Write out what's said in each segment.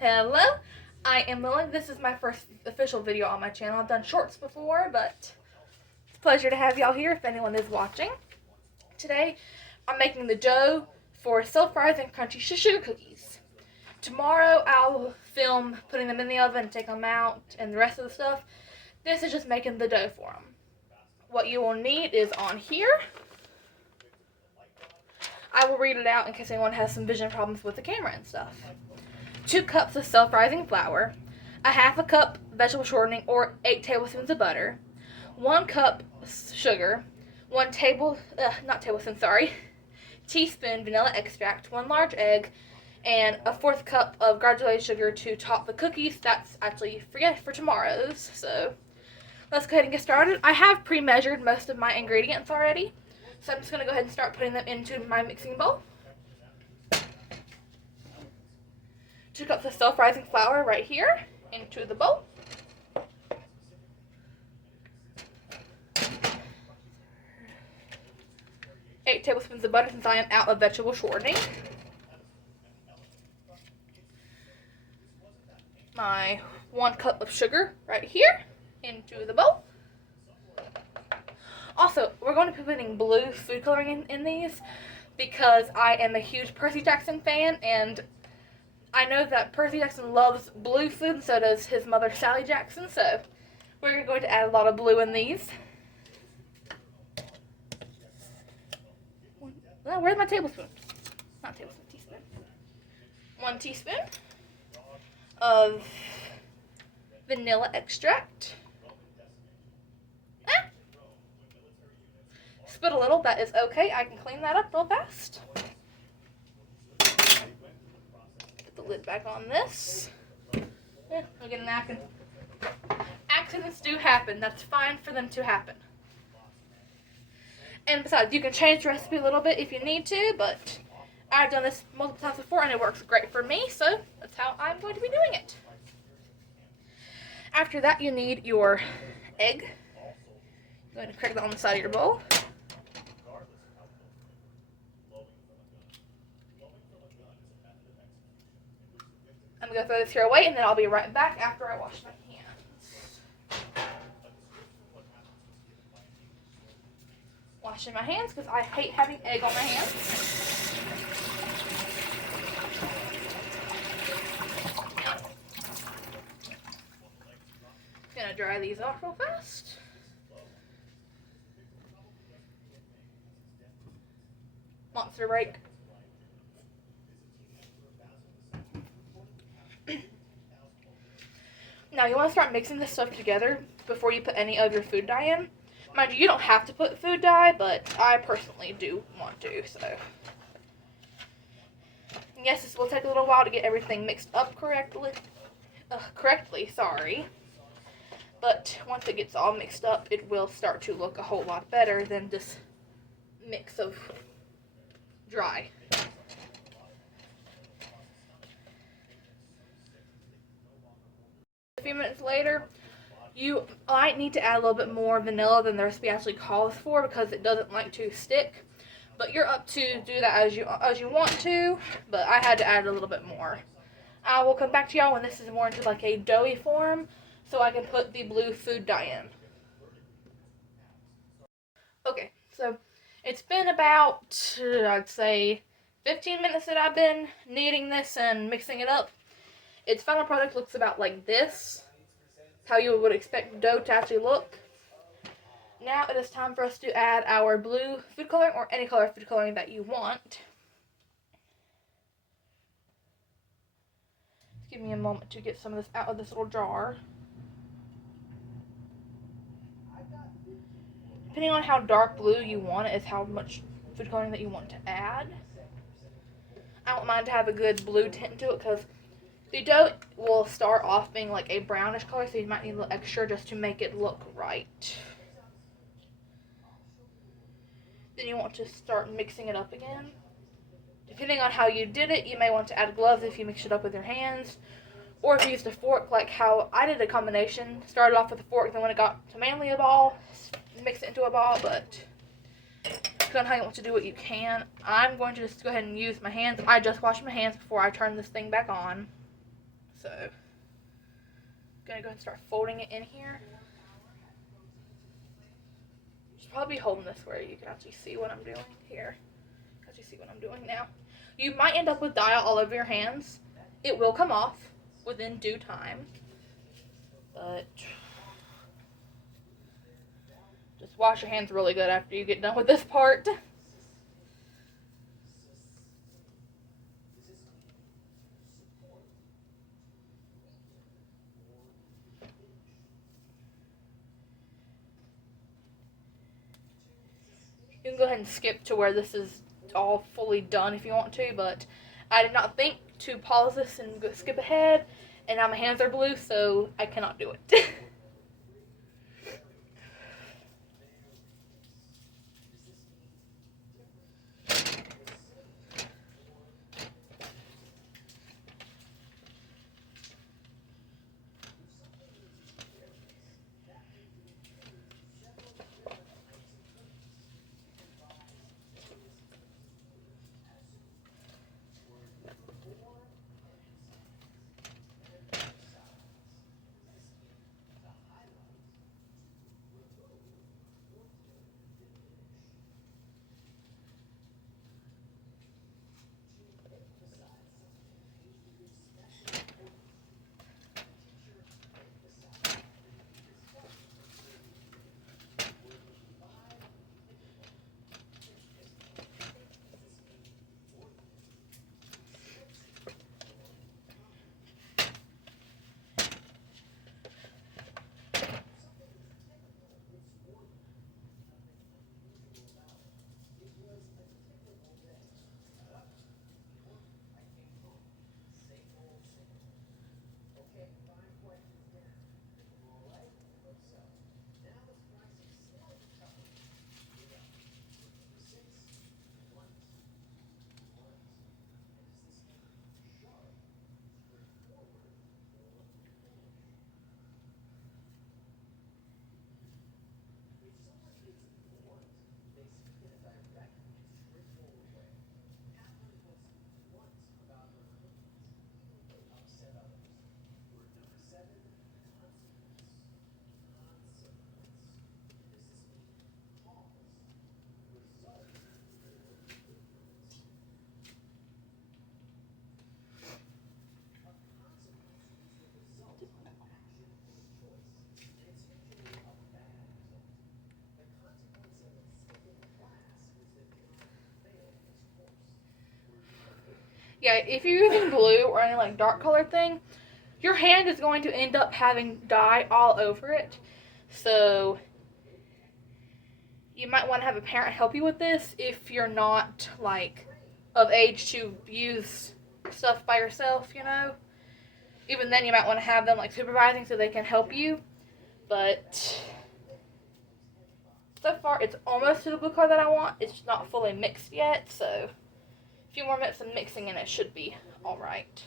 Hello, I am Lily. This is my first official video on my channel. I've done shorts before, but it's a pleasure to have y'all here if anyone is watching. Today, I'm making the dough for self-rising crunchy sugar cookies. Tomorrow, I'll film putting them in the oven, take them out, and the rest of the stuff. This is just making the dough for them. What you will need is on here. I will read it out in case anyone has some vision problems with the camera and stuff. 2 cups of self-rising flour, a half a cup vegetable shortening or 8 tablespoons of butter, 1 cup sugar, 1 teaspoon vanilla extract, 1 large egg, and a 1/4 cup of granulated sugar to top the cookies. That's actually for tomorrow's, so let's go ahead and get started. I have pre-measured most of my ingredients already, so I'm just going to go ahead and start putting them into my mixing bowl. 2 cups of self-rising flour right here into the bowl. Eight tablespoons of butter since I am out of vegetable shortening. My 1 cup of sugar right here into the bowl. Also, we're going to be putting blue food coloring in these because I am a huge Percy Jackson fan, and I know that Percy Jackson loves blue food, and so does his mother, Sally Jackson, so we're going to add a lot of blue in these. Well, where's my tablespoon? Not tablespoon, teaspoon. 1 teaspoon of vanilla extract. Spit a little, that is okay. I can clean that up real fast. Lid back on this. Look at an napkin. Accidents do happen. That's fine for them to happen. And besides, you can change the recipe a little bit if you need to, but I've done this multiple times before and it works great for me, so that's how I'm going to be doing it. After that, you need your egg. You're going to crack that on the side of your bowl. I'm going to throw this here away, and then I'll be right back after I wash my hands. Washing my hands because I hate having egg on my hands. Gonna dry these off real fast. Monster break. Now you want to start mixing this stuff together before you put any of your food dye in. Mind you, you don't have to put food dye, but I personally do want to, so. Yes, this will take a little while to get everything mixed up correctly, but once it gets all mixed up, it will start to look a whole lot better than this mix of dry. A few minutes later, you might need to add a little bit more vanilla than the recipe actually calls for because it doesn't like to stick. But you're up to do that as you want to, but I had to add a little bit more. I will come back to y'all when this is more into like a doughy form so I can put the blue food dye in. Okay, so it's been about, I'd say, 15 minutes that I've been kneading this and mixing it up. Its final product looks about like this, how you would expect dough to actually look. Now it is time for us to add our blue food coloring or any color food coloring that you want. Give me a moment to get some of this out of this little jar. Depending on how dark blue you want it is how much food coloring that you want to add. I don't mind to have a good blue tint to it because the dough will start off being like a brownish color, so you might need a little extra just to make it look right. Then you want to start mixing it up again. Depending on how you did it, you may want to add gloves if you mix it up with your hands. Or if you used a fork, like how I did a combination. Started off with a fork, then when it got to mainly a ball, mix it into a ball, but depending on how you want to do it, you can. I'm going to just go ahead and use my hands. I just washed my hands before I turn this thing back on. So, I'm gonna go ahead and start folding it in here. Should probably be holding this where you can actually see what I'm doing here. Actually see what I'm doing now. You might end up with dye all over your hands. It will come off within due time, but just wash your hands really good after you get done with this part. You can go ahead and skip to where this is all fully done if you want to, but I did not think to pause this and go skip ahead, and now my hands are blue, so I cannot do it. Yeah, if you're using glue or any like dark color thing, your hand is going to end up having dye all over it. So you might want to have a parent help you with this if you're not like of age to use stuff by yourself, you know. Even then you might want to have them like supervising so they can help you. But so far it's almost to the blue color that I want. It's not fully mixed yet, so a few more minutes of mixing and it should be alright.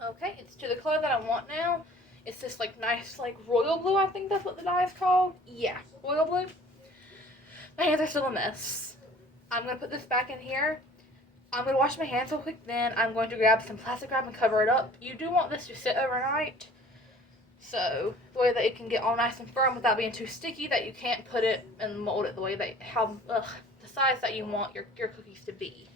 Okay, it's to the color that I want now. It's this like nice like royal blue, I think that's what the dye is called. Yeah, royal blue. My hands are still a mess. I'm going to put this back in here. I'm going to wash my hands real quick, then I'm going to grab some plastic wrap and cover it up. You do want this to sit overnight, so the way that it can get all nice and firm without being too sticky, that you can't put it and mold it the way that, the size that you want your cookies to be.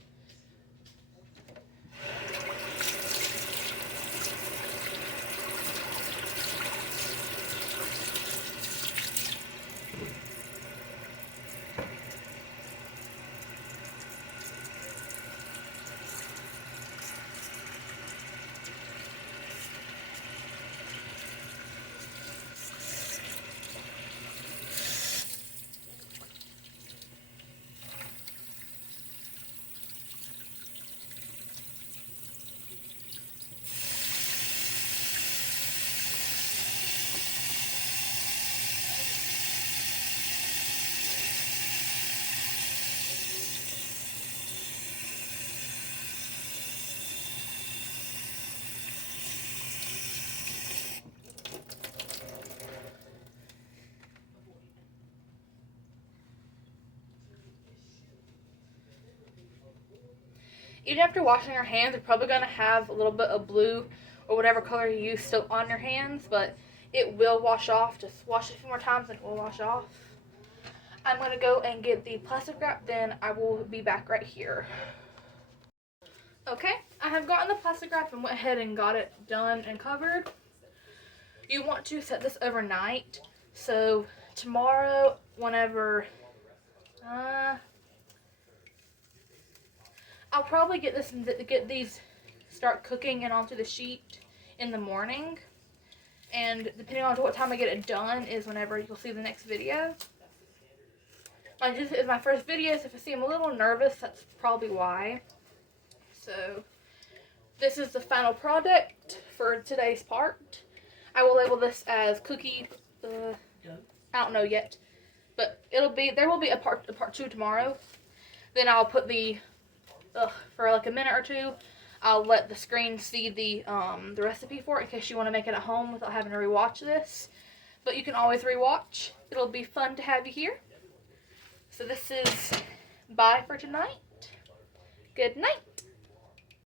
Even after washing your hands, you're probably going to have a little bit of blue or whatever color you use still on your hands, but it will wash off. Just wash it a few more times and it will wash off. I'm going to go and get the plastic wrap, then I will be back right here. Okay, I have gotten the plastic wrap and went ahead and got it done and covered. You want to set this overnight, so tomorrow, whenever, I'll probably get these start cooking and onto the sheet in the morning, and depending on what time I get it done is whenever you'll see the next video. This is my first video, so if I seem a little nervous, that's probably why. So this is the final product for today's part. I will label this as cookie. I don't know yet, but there will be a part 2 tomorrow. Then I'll put the for like a minute or two. I'll let the screen see the recipe for it in case you want to make it at home without having to rewatch this. But you can always rewatch. It'll be fun to have you here. So this is bye for tonight. Good night.